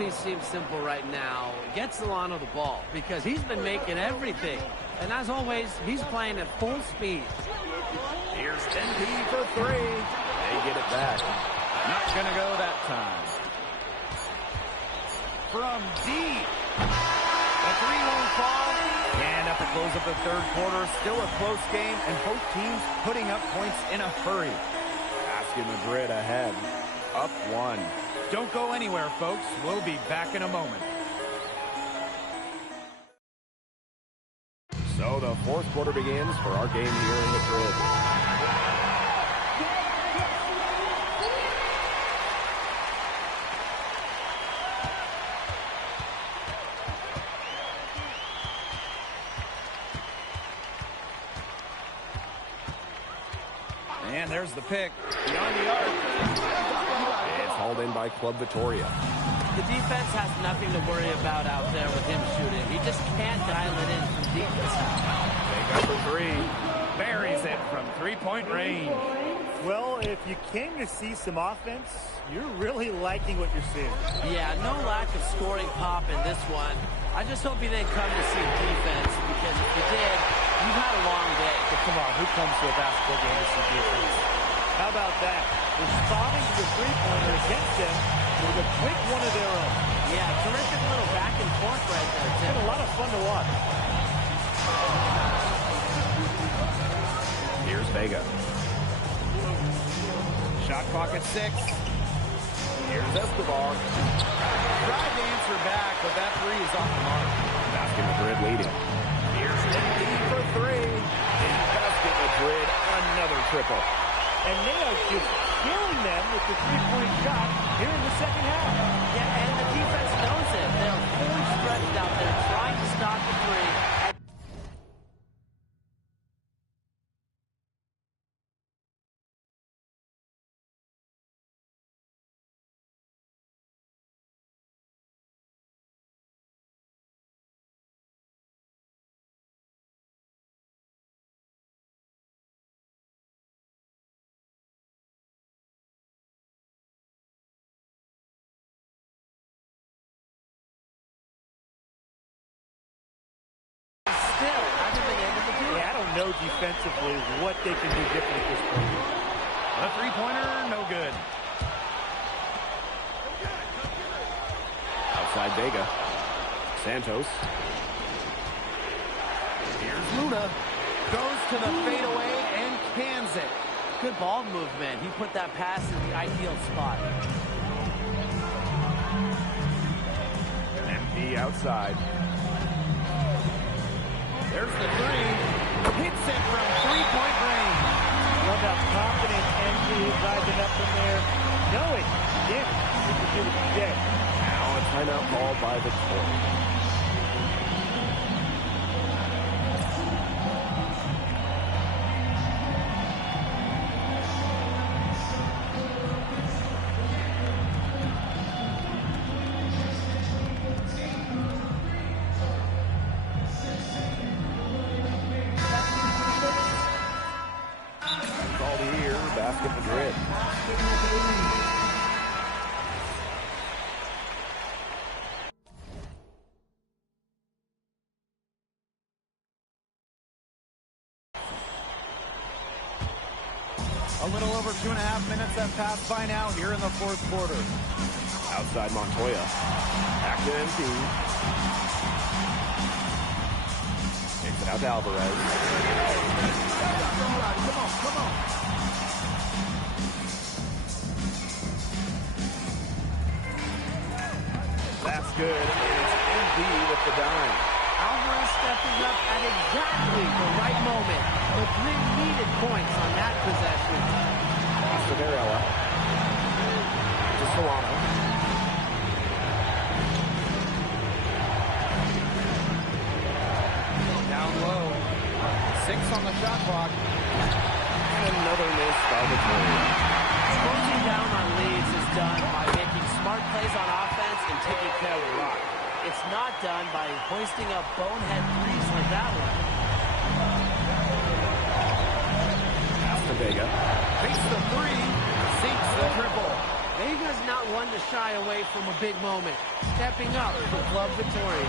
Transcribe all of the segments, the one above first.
recipe seems simple right now. Get Solano the ball because he's been making everything. And as always, he's playing at full speed. Here's NP for three. They get it back. Not going to go that time. From deep. The three won't fall. And at the close of the third quarter, still a close game, and both teams putting up points in a hurry. Basket Madrid ahead. Up one. Don't go anywhere, folks. We'll be back in a moment. So the fourth quarter begins for our game here in Madrid. And there's the pick. Beyond the arc. It's hauled in by Club Vitoria. The defense has nothing to worry about out there with him shooting. He just can't dial it in from deep. They go for three. Buries it from three-point range. Well, if you came to see some offense, you're really liking what you're seeing. Yeah, no lack of scoring pop in this one. I just hope you didn't come to see defense, because if you did, you've had a long day. But come on, who comes to a basketball game to see defense? How about that? Responding to the three-pointer against them with a quick one of their own. Yeah, terrific little back and forth right there, Tim. It's been a lot of fun to watch. Here's Vega. Shot clock at 6. Here's Escobar. Tried to answer back, but that three is off the mark. Basket Madrid leading. Here's NP for three. In Basket Madrid, another triple. And they are just killing them with the three-point shot here in the second half. Yeah, and the defense knows it. They're fully stretched out there trying to stop the three. Still haven't been able to do it. Yeah, I don't know defensively what they can do different at this point. A three-pointer, no good. Outside Vega. Santos. Here's Luna. Goes to the fadeaway and cans it. Good ball movement. He put that pass in the ideal spot. NP outside. There's the three. Hits it from three-point range. Love how confident NP is rising up from there, knowing, again, he can do it today. Now a timeout called by Victoria. Basket Madrid. A little over 2.5 minutes have passed by now here in the fourth quarter. Outside Montoya. Back to NP. Takes it out to Alvarez. Come on. That's good. It's NP with the dime. Alvarez stepping up at exactly the right moment. Madrid needed points on that possession. Pass to Varela. To Solano. Down low. 6 on the shot clock. And another miss by Victoria. Closing down on leads is done by making smart plays on offense and taking care of the rock. It's not done by hoisting up bonehead threes like that one. Pass to Vega. Takes the three. Sinks the triple. Vega team has not one to shy away from a big moment. Stepping up for Club Victoria.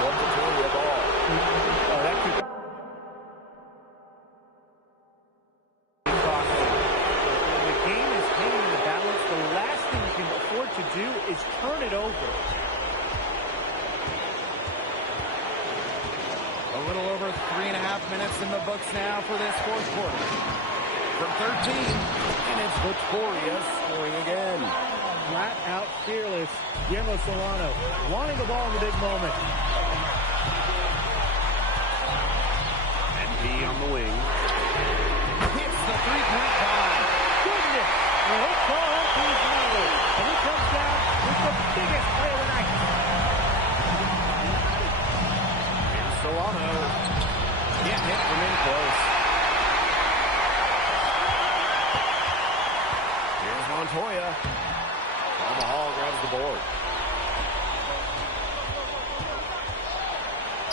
Club Victoria ball. Oh, that could... When the game is hanging in the balance, the last thing you can afford to do is turn it over. A little over 3.5 minutes in the books now for this fourth quarter. From 13, and it's Victoria scoring again. Flat out fearless. Guillermo Solano wanting the ball in the big moment. NP on the wing. Hits the three-point line. Goodness! Well, he'll call NP's number. And he comes down with the biggest play of the night. And Solano can't hit from in close. Here's Montoya. Hall grabs the board.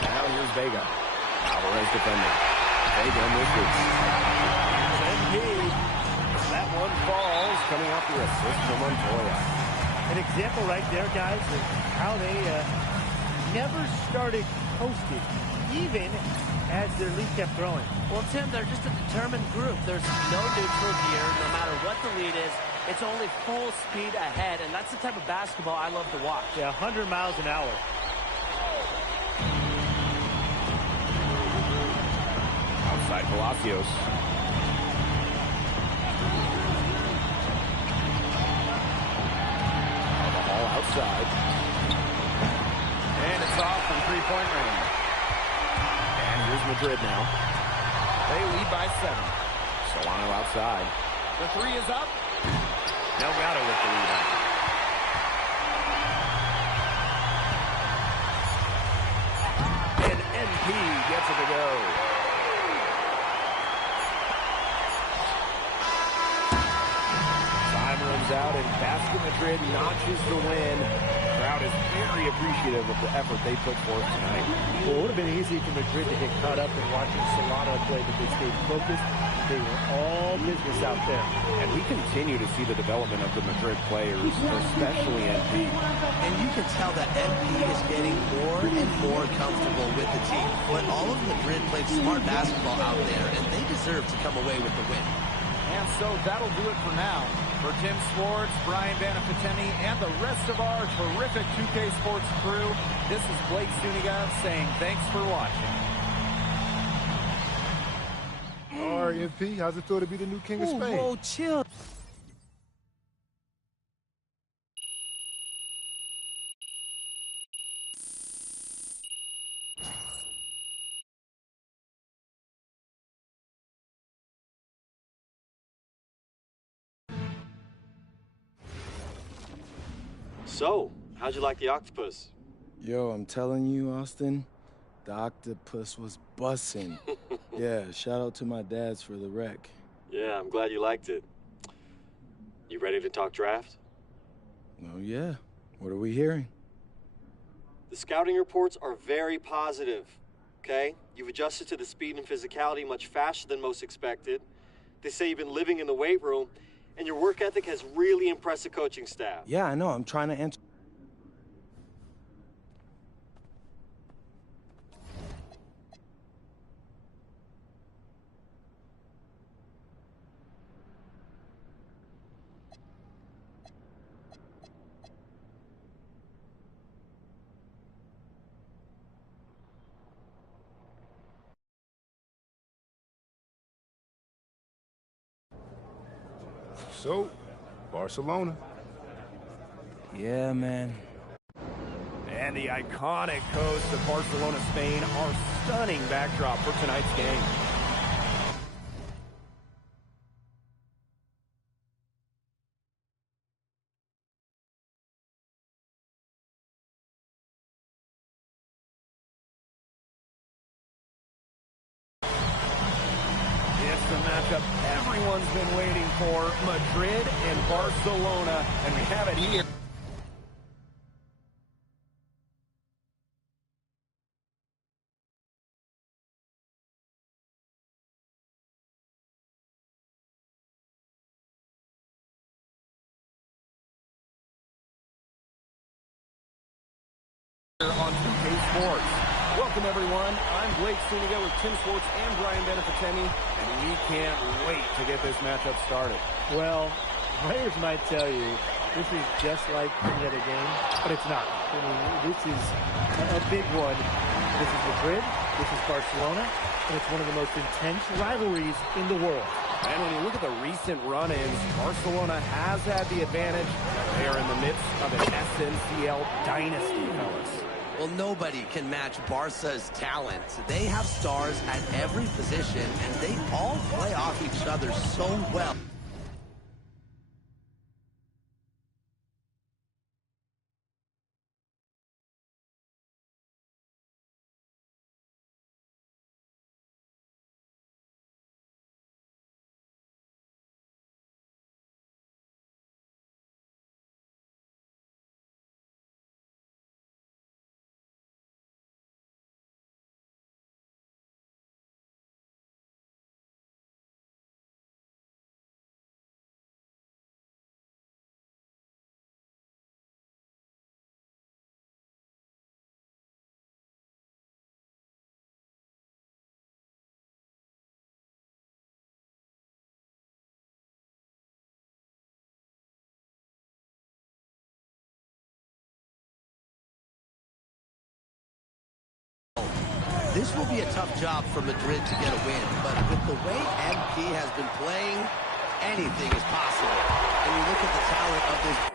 Now here's Vega. Alvarez defending. Vega misses. Here's NP. That one falls, coming off the assist from Montoya. An example right there, guys, of how they never started coasting, even as their lead kept growing. Well, Tim, they're just a determined group. There's no neutral here. No matter what the lead is, it's only full speed ahead, and that's the type of basketball I love to watch. Yeah, 100 miles an hour. Outside Palacios. The Hall outside. And it's off from three-point range. And here's Madrid now. They lead by 7. Solano outside. The three is up. Delgado with the rebound. And NP gets it to go. Time runs out and Basket Madrid notches the win. Crowd is very appreciative of the effort they put forth tonight. Well, it would have been easy for Madrid to get caught up in watching Solano play, but they stayed focused. They were all business out there. And we continue to see the development of the Madrid players, especially NP. And you can tell that NP is getting more and more comfortable with the team. But all of Madrid played smart basketball out there, and they deserve to come away with the win. And so that'll do it for now. For Tim Swartz, Brian Banafiteni, and the rest of our terrific 2K Sports crew, this is Blake Zuniga saying thanks for watching. All right, MP, how's it feel to be the new king of Spain? Whoa, chill. So, how'd you like the octopus? Yo, I'm telling you, Austin, the octopus was bussin'. Yeah, shout out to my dads for the wreck. Yeah, I'm glad you liked it. You ready to talk draft? Oh, yeah. What are we hearing? The scouting reports are very positive, okay? You've adjusted to the speed and physicality much faster than most expected. They say you've been living in the weight room, and your work ethic has really impressed the coaching staff. Yeah, I know. I'm trying to answer. So, Barcelona. Yeah, man. And the iconic coast of Barcelona, Spain, our stunning backdrop for tonight's game. It's the matchup everyone's been waiting for, Madrid and Barcelona, and we have it here. On 2K Sports. Welcome, everyone. I'm Blake Suniga with Tim Swartz and Brian Benefitemi, and we can't wait to get this matchup started. Well, players might tell you this is just like any other game, but it's not. I mean, this is a big one. This is Madrid, this is Barcelona, and it's one of the most intense rivalries in the world. And when you look at the recent run-ins, Barcelona has had the advantage. They are in the midst of an SNCL dynasty, fellas. Well, nobody can match Barca's talent. They have stars at every position, and they all play off each other so well. This will be a tough job for Madrid to get a win, but with the way MP has been playing, anything is possible. And you look at the talent of this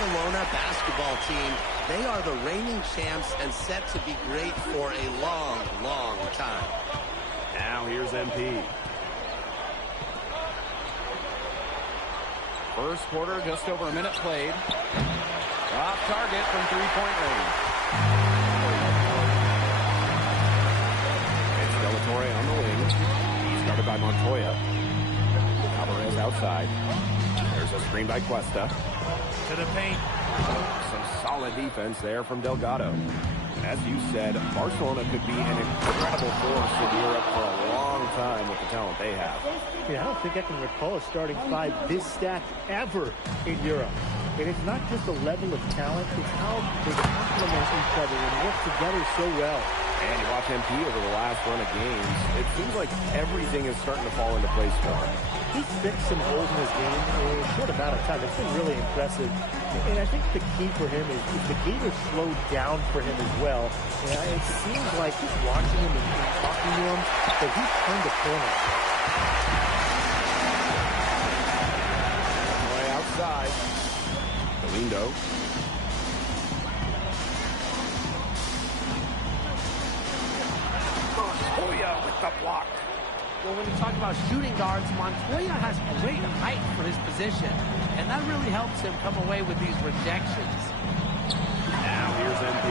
Barcelona basketball team, they are the reigning champs and set to be great for a long, long time. Now here's MP. First quarter, just over a minute played. Off target from three-point range. It's Delatorre on the wing. He's guarded by Montoya. Alvarez outside. There's a screen by Cuesta. To the paint. Some solid defense there from Delgado. As you said, Barcelona could be an incredible force in Europe for a long time with the talent they have. Yeah, I don't think I can recall a starting five this stacked ever in Europe. And it's not just the level of talent, it's how they complement each other and work together so well. And you watch MP over the last run of games, it seems like everything is starting to fall into place for him. He's fixed some holes in his game in a short amount of time. It's been really impressive. And I think the key for him is the game has slowed down for him as well. And it seems like just watching him and talking to him that he's turned a corner. Way outside. Galindo. Montoya with the block. Well, when you talk about shooting guards, Montoya has great height for his position, and that really helps him come away with these rejections. Now here's MP.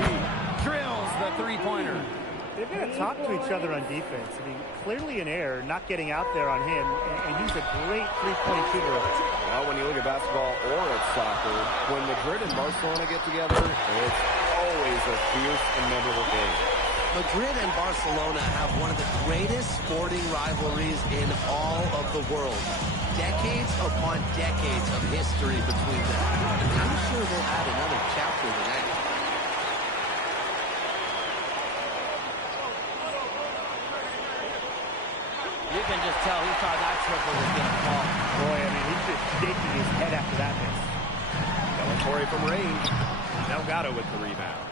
Drills the three-pointer. They're going to talk to each other on defense. I mean, clearly an error, not getting out there on him, and he's a great three-point shooter. Well, when you look at basketball or at soccer, when Madrid and Barcelona get together, it's always a fierce and memorable game. Madrid and Barcelona have one of the greatest sporting rivalries in all of the world. Decades upon decades of history between them. And I'm sure they'll add another chapter tonight. You can just tell he thought that triple was going to fall. Boy, I mean, he's just shaking his head after that miss. Delatorre from range. Delgado with the rebound.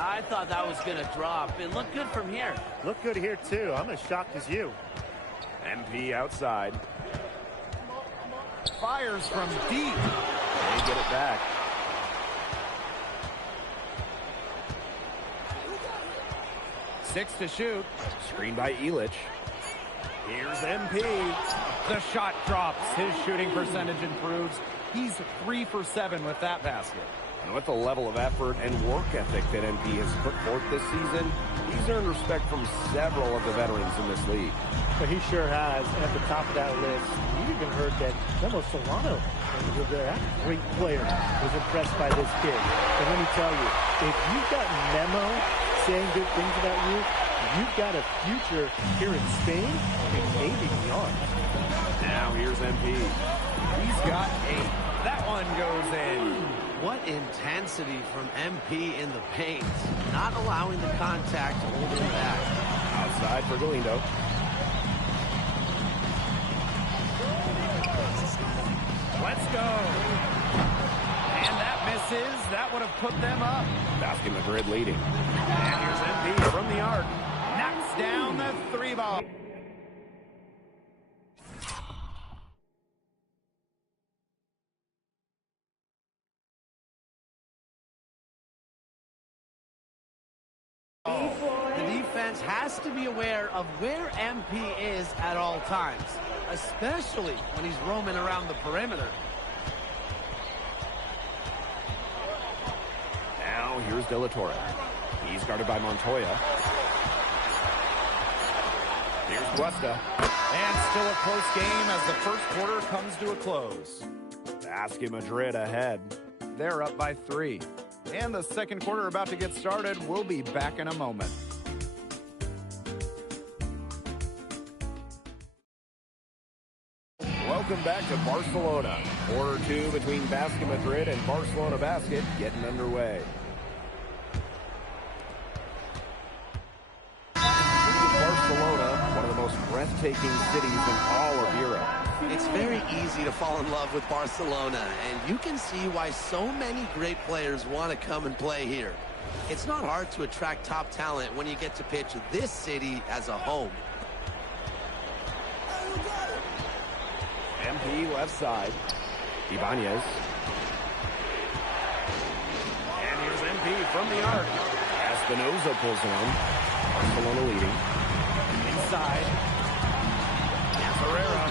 I thought that was going to drop. It looked good from here. Look good here, too. I'm as shocked as you. MP outside. Fires from deep. They get it back. Six to shoot. Screen by Illich. Here's MP. The shot drops. His shooting percentage improves. He's 3 for 7 with that basket. And with the level of effort and work ethic that MP has put forth this season, he's earned respect from several of the veterans in this league. But he sure has. And at the top of that list, you even heard that Memo Solano, that great player, was impressed by this kid. And let me tell you, if you've got Memo saying good things about you, you've got a future here in Spain and maybe beyond. Now here's MP. He's got 8. That one goes in. What intensity from MP in the paint. Not allowing the contact to hold him back. Outside for Galindo. Let's go. And that misses. That would have put them up. Basket Madrid leading. And here's MP from the arc. Knocks down the 3 ball. The defense has to be aware of where MP is at all times, especially when he's roaming around the perimeter. Now here's Delatorre. He's guarded by Montoya. Here's Cuesta. And still a close game as the first quarter comes to a close. Basket Madrid ahead. They're up by 3. And the second quarter about to get started. We'll be back in a moment. Welcome back to Barcelona. Quarter 2 between Basket Madrid and Barcelona Basket getting underway. Barcelona, one of the most breathtaking cities in all of Europe. It's very easy to fall in love with Barcelona, and you can see why so many great players want to come and play here. It's not hard to attract top talent when you get to pitch this city as a home. MP left side. Ibanez. MP from the arc. Espinoza pulls one. Barcelona leading. Inside. And Herrera.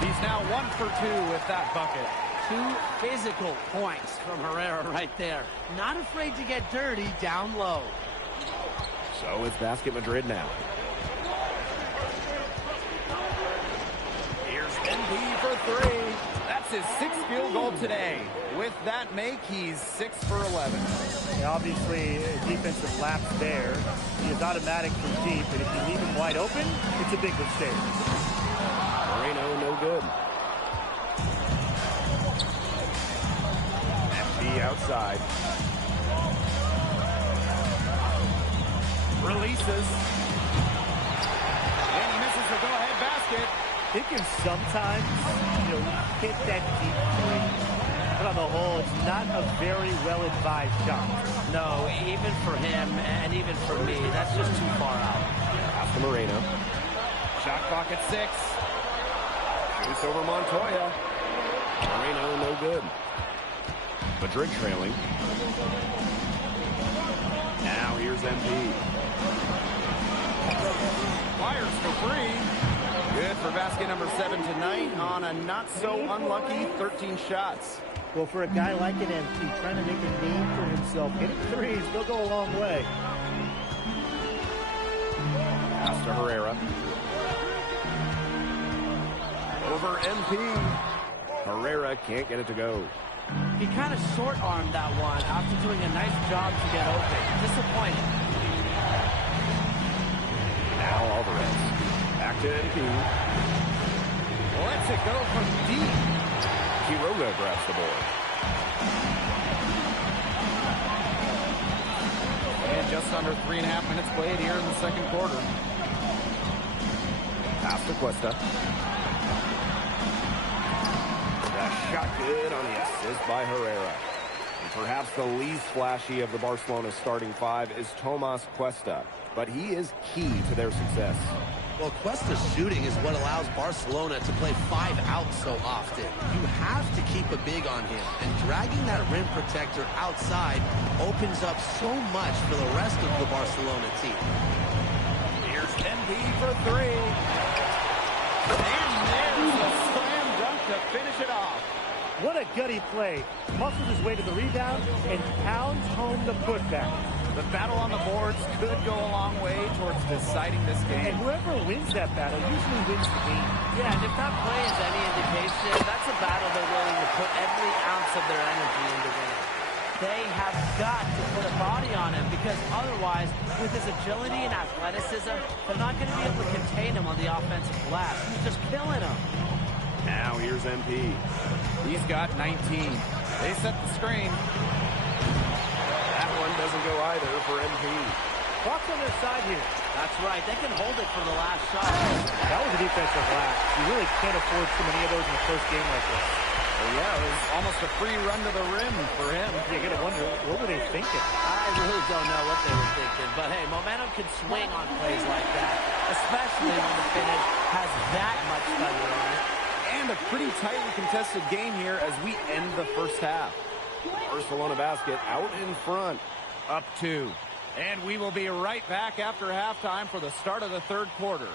He's now 1 for 2 with that bucket. 2 physical points from Herrera right there. Not afraid to get dirty down low. So it's Basket Madrid now. Here's MP for 3. That's his 6th field goal today. With that make, he's 6 for 11. And obviously, a defensive lapse there. He is automatic from deep, and if you leave him wide open, it's a big mistake. Moreno, no good. MP outside. Releases. And he misses the go-ahead basket. He can sometimes, hit that deep three. But on the whole, it's not a very well-advised shot. No, even for him and even for me, that's just too far out. Pass to Moreno. Shot clock at 6. Shoots over Montoya. Moreno, no good. Madrid trailing. Now here's MP. Fires for 3. Good for basket number 7 tonight on a not-so-unlucky 13 shots. Well, for a guy like an MP, trying to make a name for himself, hitting threes, they'll go a long way. Pass to Herrera. Over MP. Herrera can't get it to go. He kind of short-armed that one after doing a nice job to get open. Disappointing. Now Alvarez. Back to MP. Lets it go from deep. Quiroga grabs the board. And just under 3.5 minutes played here in the second quarter. Pass to Cuesta. The shot good on the assist by Herrera. And perhaps the least flashy of the Barcelona starting 5 is Tomas Cuesta, but he is key to their success. Well, Cuesta's shooting is what allows Barcelona to play 5 out so often. You have to keep a big on him, and dragging that rim protector outside opens up so much for the rest of the Barcelona team. Here's MP for 3. And there's a slam dunk to finish it off. What a gutty play. Muscles his way to the rebound and pounds home the putback. The battle on the boards could go a long way towards deciding this game. And whoever wins that battle usually wins the game. Yeah, and if that play is any indication, that's a battle they're willing to put every ounce of their energy into winning. They have got to put a body on him, because otherwise, with his agility and athleticism, they're not going to be able to contain him on the offensive glass. He's just killing him. Now here's MP. He's got 19. They set the screen. That one doesn't go either for MP. Bucks on their side here. That's right. They can hold it for the last shot. That was a defensive lapse. You really can't afford too many of those in the first game like this. Well, yeah, it was almost a free run to the rim for him. You gotta wonder, what were they thinking? I really don't know what they were thinking. But, hey, momentum can swing on plays like that, especially when the finish has that much thunder on it. And a pretty tightly contested game here as we end the first half. Barcelona Basket out in front, up 2. And we will be right back after halftime for the start of the third quarter.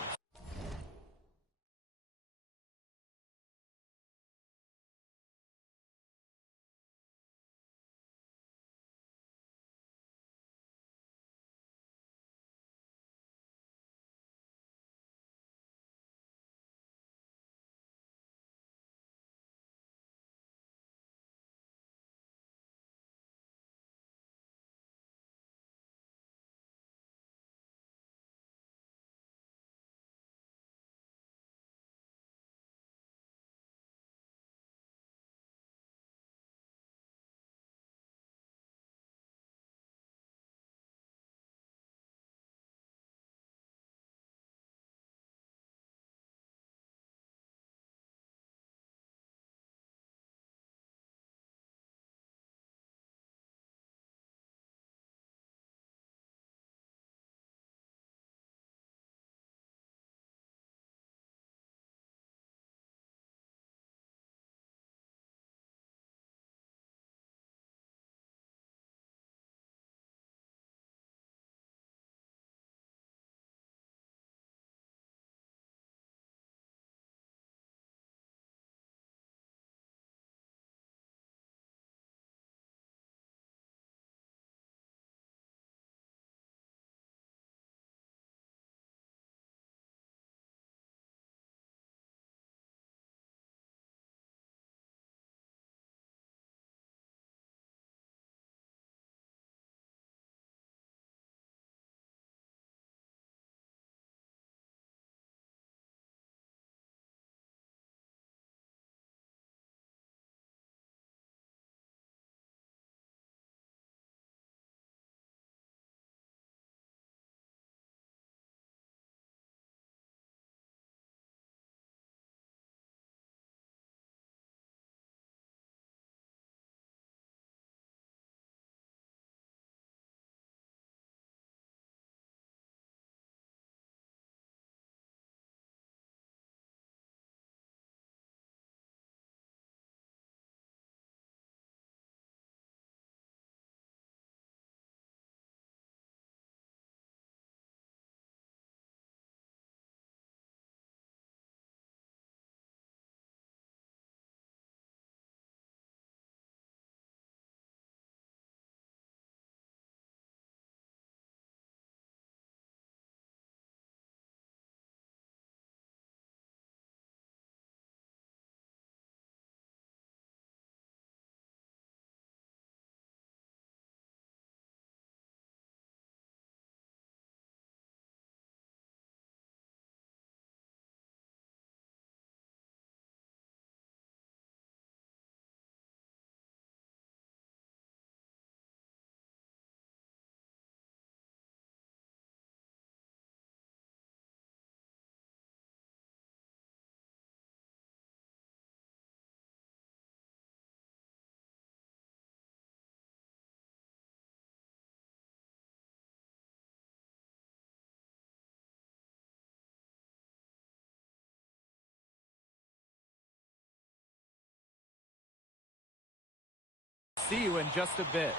see you in just a bit.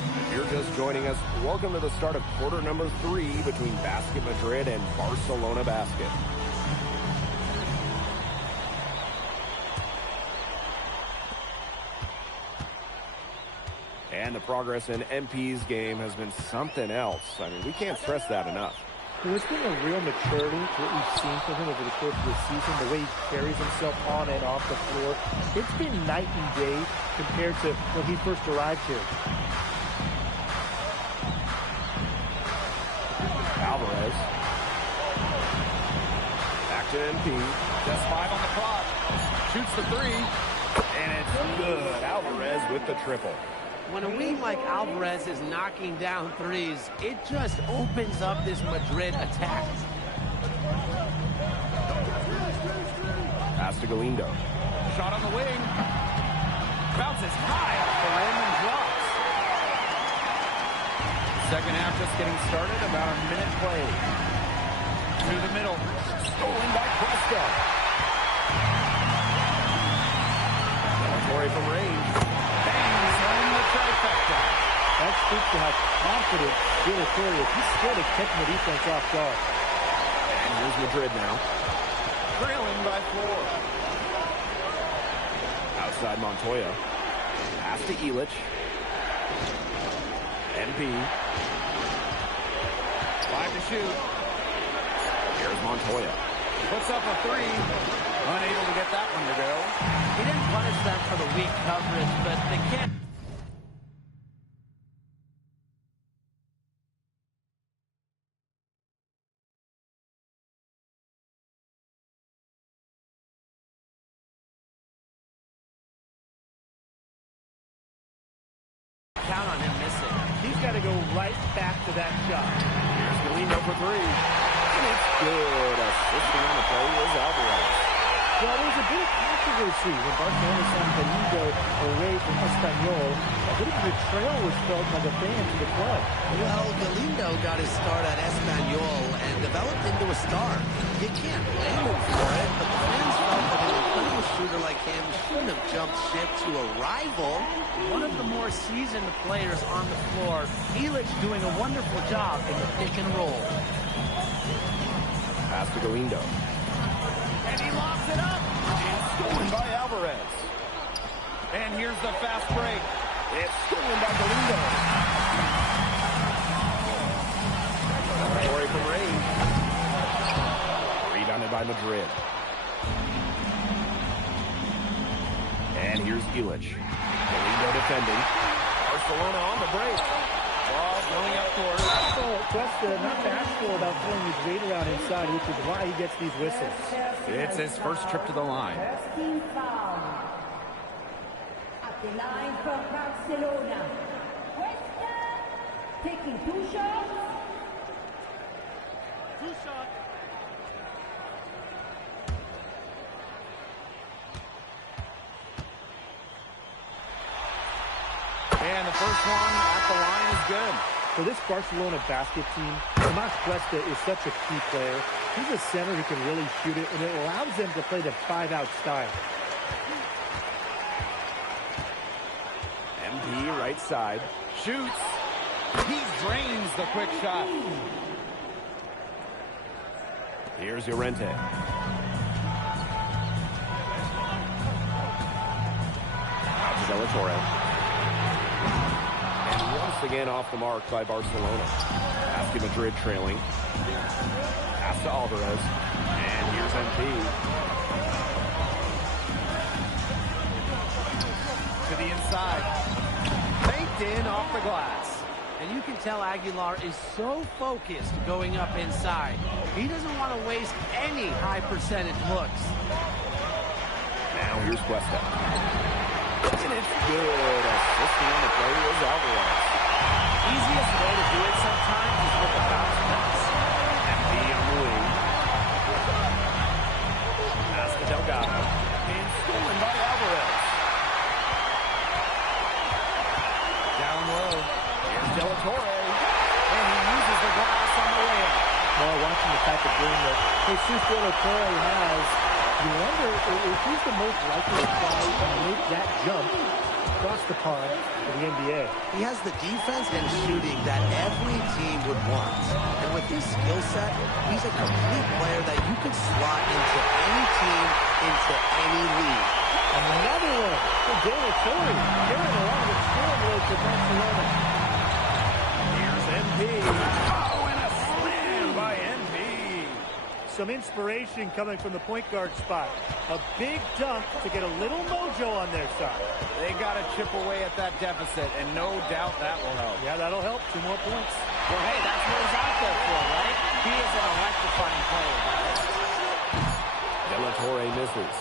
If you're just joining us, welcome to the start of quarter number 3 between Basket Madrid and Barcelona Basket. And the progress in MP's game has been something else. I mean, we can't stress that enough. There's been a real maturity to what we've seen from him over the course of the season, the way he carries himself on and off the floor. It's been night and day compared to when he first arrived here. Alvarez. Back to MP. Just 5 on the clock. Shoots the 3. And it's good. Alvarez with the triple. When a wing like Alvarez is knocking down threes, it just opens up this Madrid attack. Pass to Galindo. Shot on the wing. Bounces high off the rim and drops. Second half just getting started. About a minute played. Through the middle. Stolen by Cuesta. Torrey from range. Bangs home the trifecta. That speaks to how confident Torrey is. He's scared of catching the defense off guard. And here's Madrid now. Trailing by 4. Outside Montoya. Pass to Illich. MP. 5 to shoot. Here's Montoya. Puts up a 3. Unable to get that one to go. He didn't punish them for the weak coverage, but they can't. Count on him missing. He's got to go right back to that shot. Here's Galindo for 3. And it's good. Assisting on the play is Alvarez. Well, there was a bit of controversy when Barcelona sent Galindo away from Espanyol. A bit of betrayal was felt by the fans of the club. Well, Galindo got his start at Espanyol and developed into a star. You can't blame him for it, but the fans felt that an incredible shooter like him shouldn't have jumped ship to a rival. One of the more seasoned players on the floor, Illich doing a wonderful job in the pick and roll. Pass to Galindo. And he locks it up. It's stolen by Alvarez. And here's the fast break. It's stolen by Galindo. Torrey from range. Rebounded by Madrid. And here's Illich. Galindo defending. Barcelona on the break. Ball going up court. So Cuesta not bashful about throwing his weight around inside, which is why he gets these whistles. It's his first trip to the line. At the line for Barcelona. Cuesta taking 2 shots. 2 shots. And the first one at the line is good. For this Barcelona basket team, Tomas Cuesta is such a key player. He's a center who can really shoot it, and it allows them to play the 5-out style. MP right side. Shoots. He drains the quick shot. Here's Llorente. Out to De La Torre. And once again off the mark by Barcelona. Basket Madrid trailing. Pass to Alvarez. And here's MP. To the inside. Faked in off the glass. And you can tell Aguilar is so focused going up inside. He doesn't want to waste any high percentage looks. Now here's Cuesta. And it's good. Assisting on the play is Alvarez. Easiest way to do it sometimes is with a bounce pass. MP on the wing. Pass to Delgado. And stolen by Alvarez. Down low. Here's De La Torre. And he uses the glass on the layup. Well, watching the type of game that Jesus De La Torre has, You wonder if he's the most likely to try and make that jump across the pond to the NBA. He has the defense and shooting that every team would want. And with his skill set, he's a complete player that you could slot into any team, into any league. Another one for De La Torre, carrying along the scoring load for Barcelona. Here's MP. Oh, and a slam by MP. Some inspiration coming from the point guard spot. A big dunk to get a little mojo on their side. They got to chip away at that deficit, and no doubt that will help. Yeah, that'll help. 2 more points. Well, hey, that's what he's out there for, right? He is an electrifying player, guys. De La Torre misses.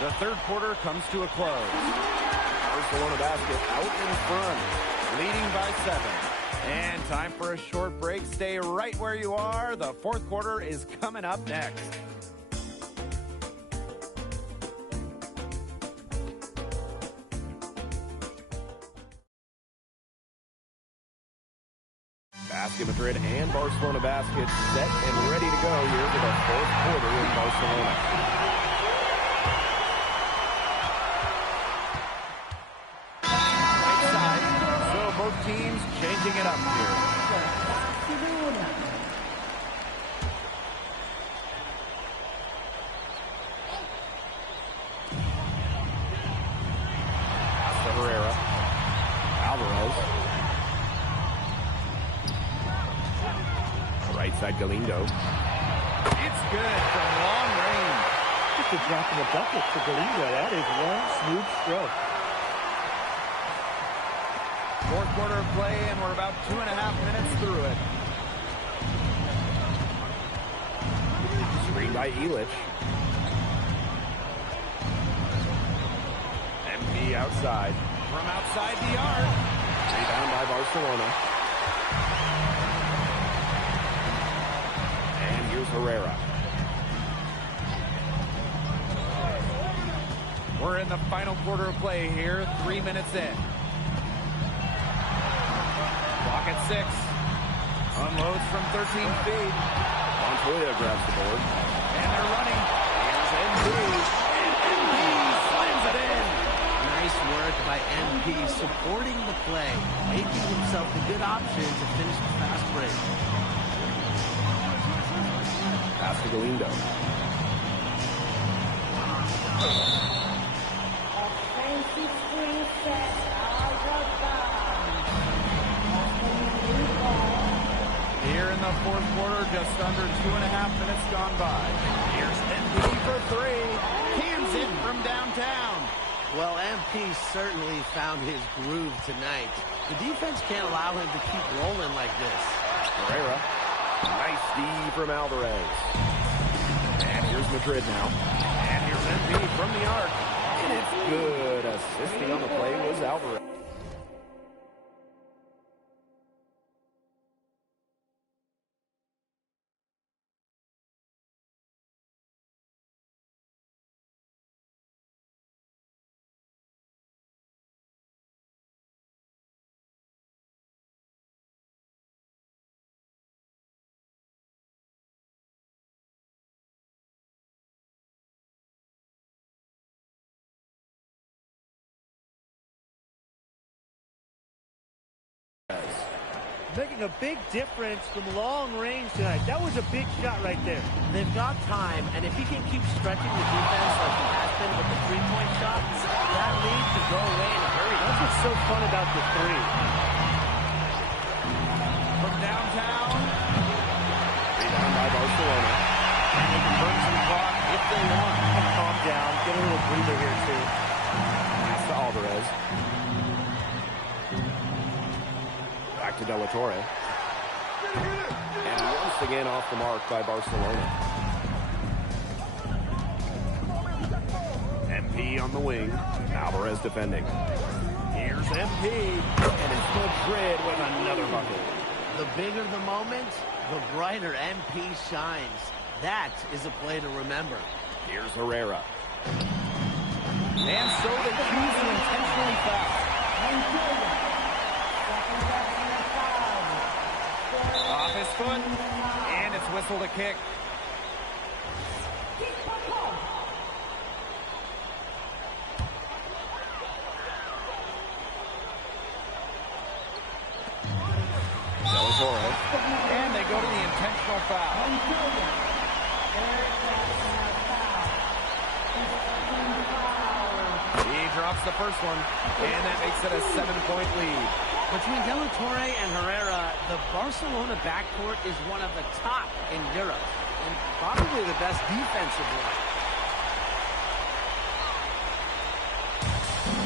The third quarter comes to a close. Barcelona basket out in front, leading by 7. And time for a short break. Stay right where you are. The fourth quarter is coming up next. Basket Madrid and Barcelona basket set and ready to go here for the fourth quarter in Barcelona. Right side. So both teams changing it up here. Hasta Herrera. Alvarez. Right side Galindo. It's good from long range. Just a drop in the bucket for Galindo. That is one smooth stroke. Fourth quarter of play, and we're about 2.5 minutes through it. Screen by Illich. MP outside. From outside the arc. Rebound by Barcelona. And here's Herrera. We're in the final quarter of play here, 3 minutes in. Clock at 6. Unloads from 13 feet. Montoya grabs the board. And they're running. Here's MP. And MP slams it in. Nice work by MP, supporting the play, making himself a good option to finish the fast break. Pass to Galindo. Offensive screen set. Here in the fourth quarter, just under 2.5 minutes gone by. Here's MP for 3. Cans it from downtown. Well, MP certainly found his groove tonight. The defense can't allow him to keep rolling like this. Herrera. Nice D from Alvarez. And here's Madrid now. And here's MP from the arc. And it's good. Assisting on the play was Alvarez. Making a big difference from long range tonight. That was a big shot right there. They've got time, and if he can keep stretching the defense like he has been with the three-point shots, that lead could go away in a hurry. That's what's so fun about the three. From downtown. Rebound by Barcelona. And they can burn some clock if they want. Calm down. Get a little breather here, too. Pass to Alvarez. Back to De La Torre. And once again off the mark by Barcelona. MP on the wing. Alvarez defending. Here's MP. And it's Madrid with another bucket. The bigger the moment, the brighter MP shines. That is a play to remember. Here's Herrera. And so they choose to intentionally foul. Off his foot, and it's whistle to kick. Zoro. And they go to the intentional foul. He drops the first one, and that makes it a 7-point lead. Between De La Torre and Herrera, the Barcelona backcourt is one of the top in Europe, and probably the best defensive line.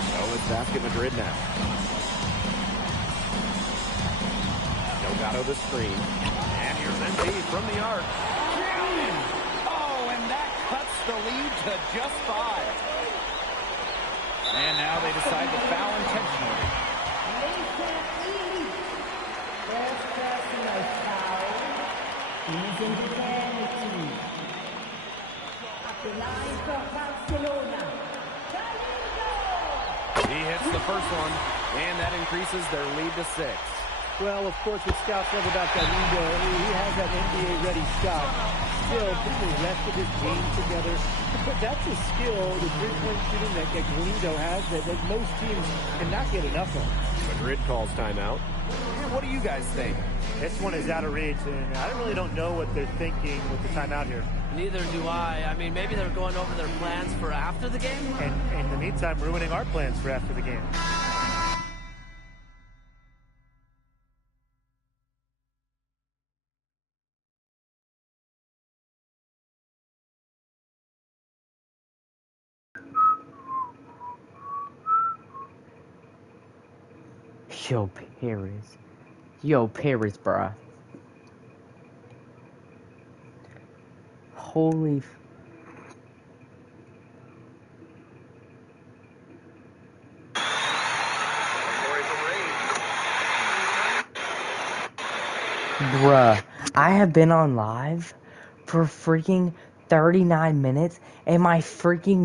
So it's Basket Madrid now. Delgado the screen. And here's NB from the arc. Oh, and that cuts the lead to just 5. And now they decide to foul intentionally. First personal foul. Using the penalty. At the line for Barcelona. He hits the first one, and that increases their lead to 6. Well, of course, what scouts love about Galindo, he has that NBA-ready shot. Still, put the rest of his game together. But that's a skill, the three-point shooting that Galindo has that most teams cannot get enough of. Madrid calls timeout. What do you guys think? This one is out of reach, and I really don't know what they're thinking with the timeout here. Neither do I. I mean, maybe they're going over their plans for after the game. And in the meantime, ruining our plans for after the game. Yo, Paris. Yo, Paris, bruh. Holy... Bruh, I have been on live for freaking 39 minutes, and my freaking